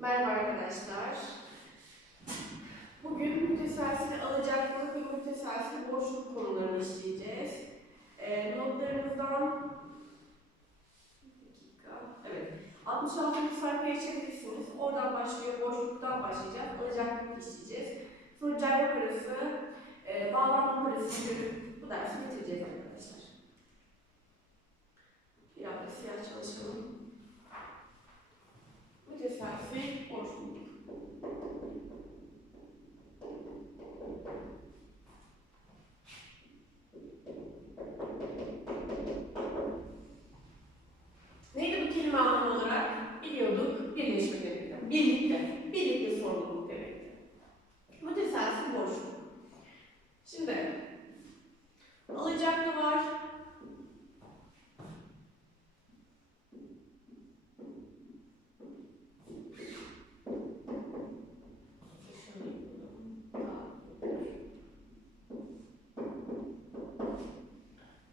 Merhaba arkadaşlar. Bugün müteselsil alacaklılık ve müteselsil boşluk konularını işleyeceğiz. Ee, notlarımızdan dakika. Evet. 66. sayfaya çevirirsiniz. Oradan başlıyor, boşluktan başlayacağız. Alacaklık işleyeceğiz. Sonra cevap parası, e, bağlantı parası görüp bu dersi bitireceğiz arkadaşlar. Biraz da siyah çalışalım. Müteselsil boşluk. Neydi bu kelime anlamı olarak? Biliyorduk, birleşme demekti. Birlikte, birlikte sorumluluk demekti. Müteselsil boşluk. Şimdi, alacaklı var,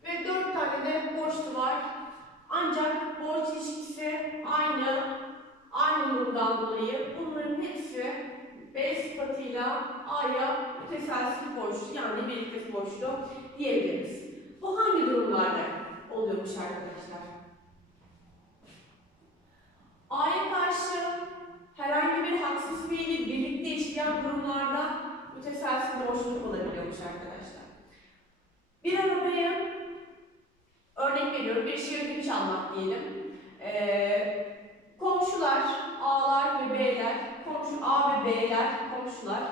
Ve dört tane de borçlu var. Ancak borç ilişkisi aynı, aynı durumdan dolayı bunların hepsi B sıfatıyla A'ya müteselsil borçlu yani birlikte borçlu diyebiliriz. Bu hangi durumlarda oluyormuş arkadaşlar? A'ya karşı herhangi bir haksız fiili birlikte işleyen durumlarda müteselsil borçluluk olabiliyormuş arkadaşlar. Bir arabaya örnek veriyorum bir ödünç çalmak diyelim. Ee, komşular A'lar ve B'ler, komşu A ve B'ler komşular.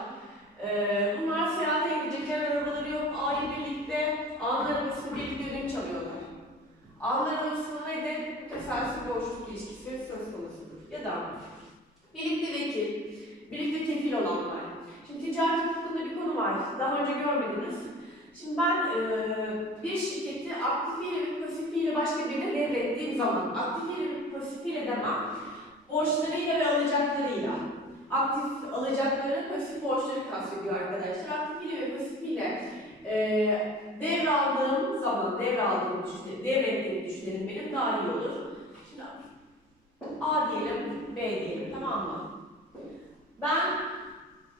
Ee, bunlar seyahate gidecekler arabaları yok. A'yı birlikte A'nın arabasını birlikte ödünç çalıyorlar. A'nın arabasının ne de müteselsil borçluluk ilişkisi söz konusudur. Ya da birlikte vekil, birlikte kefil olanlar. Şimdi ticaret hukukunda bir konu var. Daha önce görmediniz. Şimdi ben e, bir şirketi aktifiyle ve pasifiyle başka birine devrettiğim zaman, aktifiyle ve pasifiyle demem, borçlarıyla ve alacaklarıyla. Aktif alacakları, pasif borçları kastediyor arkadaşlar. Aktifiyle ve pasifiyle e, devraldığım zaman, devraldığım düşünelim, devrettiğim düşünelim benim daha iyi olur. Şimdi A diyelim, B diyelim, tamam mı? Ben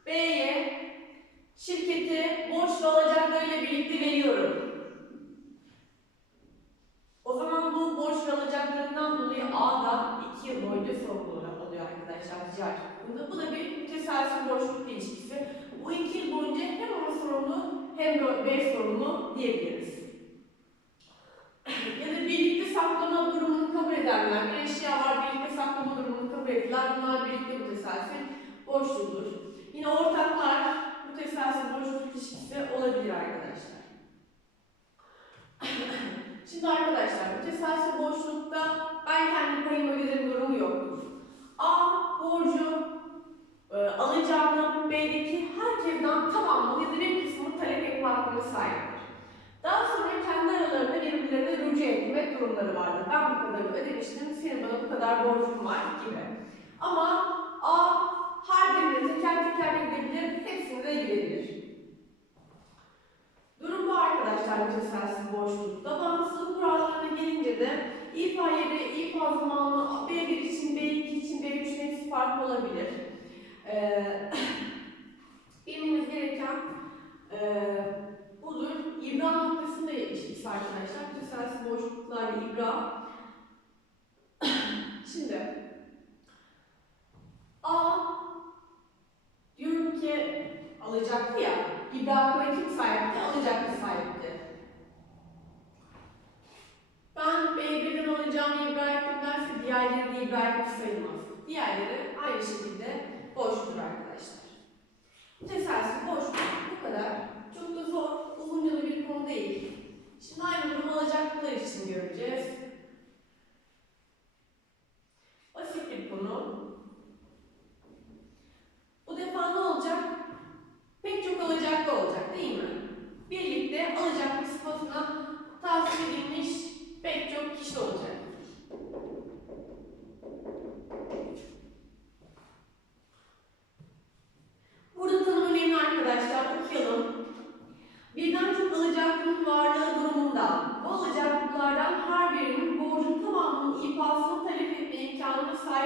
B'ye şirketi borçlu alacaklarıyla birlikte veriyorum. O zaman bu borç ve alacaklarından dolayı A'da 2 yıl boyunca sorumlu oluyor arkadaşlar ticaret hukukunda. Bu da bir müteselsil borçluluk ilişkisi. Bu 2 yıl boyunca hem O sorumlu hem B sorumlu diyebiliriz. ya da birlikte saklama durumunu kabul edenler, bir eşya var birlikte saklama durumunu kabul ettiler. Bunlar birlikte müteselsil borçludur. Yine ortaklar müteselsil borçluluk ilişkisi olabilir arkadaşlar. Şimdi arkadaşlar müteselsil borçlulukta ben kendi payımı ödediğim durumu yoktur. A borcu e, alacağını B'deki herkesten tamamını ya da bir kısmını talep etme hakkına. Daha sonra kendi aralarında birbirlerine rücu etme durumları vardır. Ben bu kadarı ödemiştim, senin bana bu kadar borcun var gibi. Ama A her birine teker teker gidebilir, hepsine de gidebilir. Durum bu arkadaşlar müteselsiz borçlulukta. Bağımsızlık kurallarına gelince de İFA yeri, İFA zamanı B1 için, B2 için, B3'ün hepsi farklı olabilir. Ee, bilmeniz gereken e, ilişkisi arkadaşlar. Müteselsiz boşluklar ve İbra. Şimdi A diyorum ki alacaktı ya. İbrahim'e kim sahipti? Alacaklı sahipti. Ben B1'den alacağım İbrahim derse diğerleri de İbrahim sayılmaz. Diğerleri aynı şekilde boştur arkadaşlar. Müteselsiz boşluk bu kadar. Çok da zor, uzunca da bir konu değil. Şimdi aynı durumu alacaklılar için göreceğiz.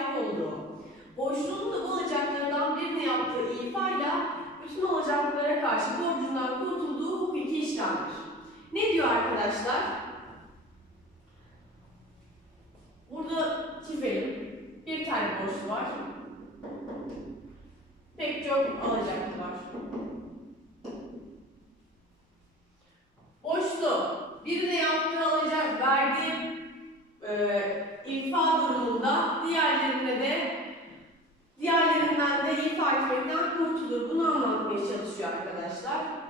sahip oldu. Borçlunun da bu alacaklarından birine yaptığı ifayla bütün alacaklara karşı borcundan kurtulduğu hukuki işlemdir. Ne diyor arkadaşlar? Burada çizelim. Bir tane borçlu var. Pek çok alacaklı var. Borçlu birine yaptığı alacak verdiği e, ilfa durumu de diğerlerinden de ifa etmekten kurtulur. Bunu anlatmaya çalışıyor arkadaşlar.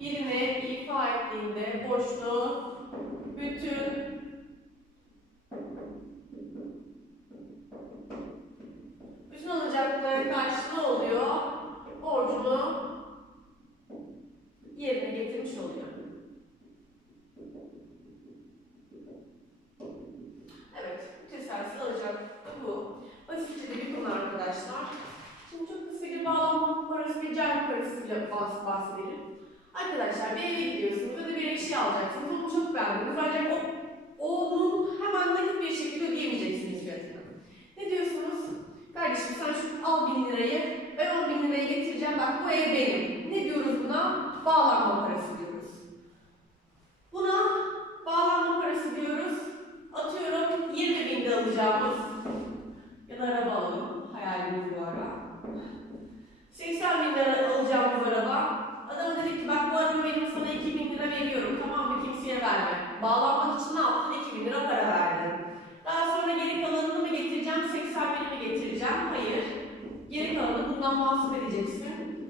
Birine ifa ettiğinde borçlu bütün bütün alacaklılara karşı ne oluyor? Borcunu yerine getirmiş oluyor. Evet, müteselsiz alacak bu. Basitçe de bir konu arkadaşlar. Şimdi çok kısa bir bağlanma parası ve celp parası bile bahsedelim. Arkadaşlar bir eve gidiyorsunuz ya da bir eşya alacaksınız. Onu çok beğendiniz ancak o, onun hemen nakit bir şekilde ödeyemeyeceksiniz fiyatını. Ne diyorsunuz? Kardeşim sen şu al bin lirayı, ben on bin lirayı getireceğim. Bak bu ev benim. Ne diyoruz buna? Bağlanma parası diyoruz. Buna bağlanma parası diyoruz. Atıyorum 20 binde alacağımız ya da araba alalım. Hayalimiz bu ara. 80 bin lira alacağımız araba. Adam dedi ki bak bu araba benim sana 2 bin lira veriyorum. Verme. Bağlanmak için ne yaptın? 2 bin lira para verdin. Daha sonra geri kalanını mı getireceğim? 80 bini mi getireceğim? Hayır. Geri kalanı bundan mahsup edeceksin.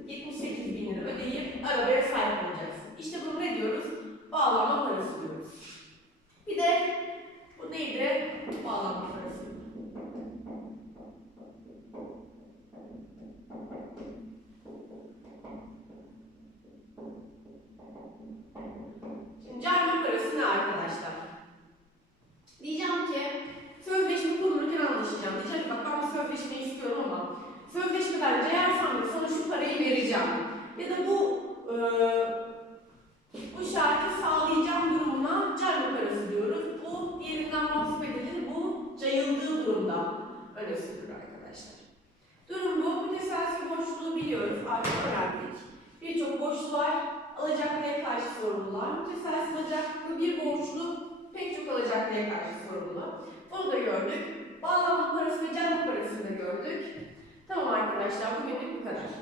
78 bin lira ödeyip arabaya sahip olacaksın. İşte bunu ne diyoruz? Bağlanma parası diyoruz. Bir de bu neydi? Bağlanma parası. Şimdi cari parası ne arkadaşlar? Diyeceğim ki sözleşme kurulurken anlaşacağım. Diyeceğim ki bak ben bu sözleşmeyi istiyorum ama sözleşmeden ceğersem de sana şu parayı vereceğim. Ya da bu eee bu şartı sağlayacağım durumuna cari parası diyoruz. Bu yerinden mahsup edilir. Bu cayıldığı durumda öne sürülür arkadaşlar. Durum bu. Müteselsiz borçluluğu biliyoruz. Artık öğrendik. Birçok borçlu var. Alacaklıya karşı sorumlular. Müteselsiz alacaklı bir borçlu pek çok alacaklıya karşı sorumlu. Bunu da gördük. Bağlanma parası ve canlı parasını da gördük. Tamam arkadaşlar bugünlük bu kadar.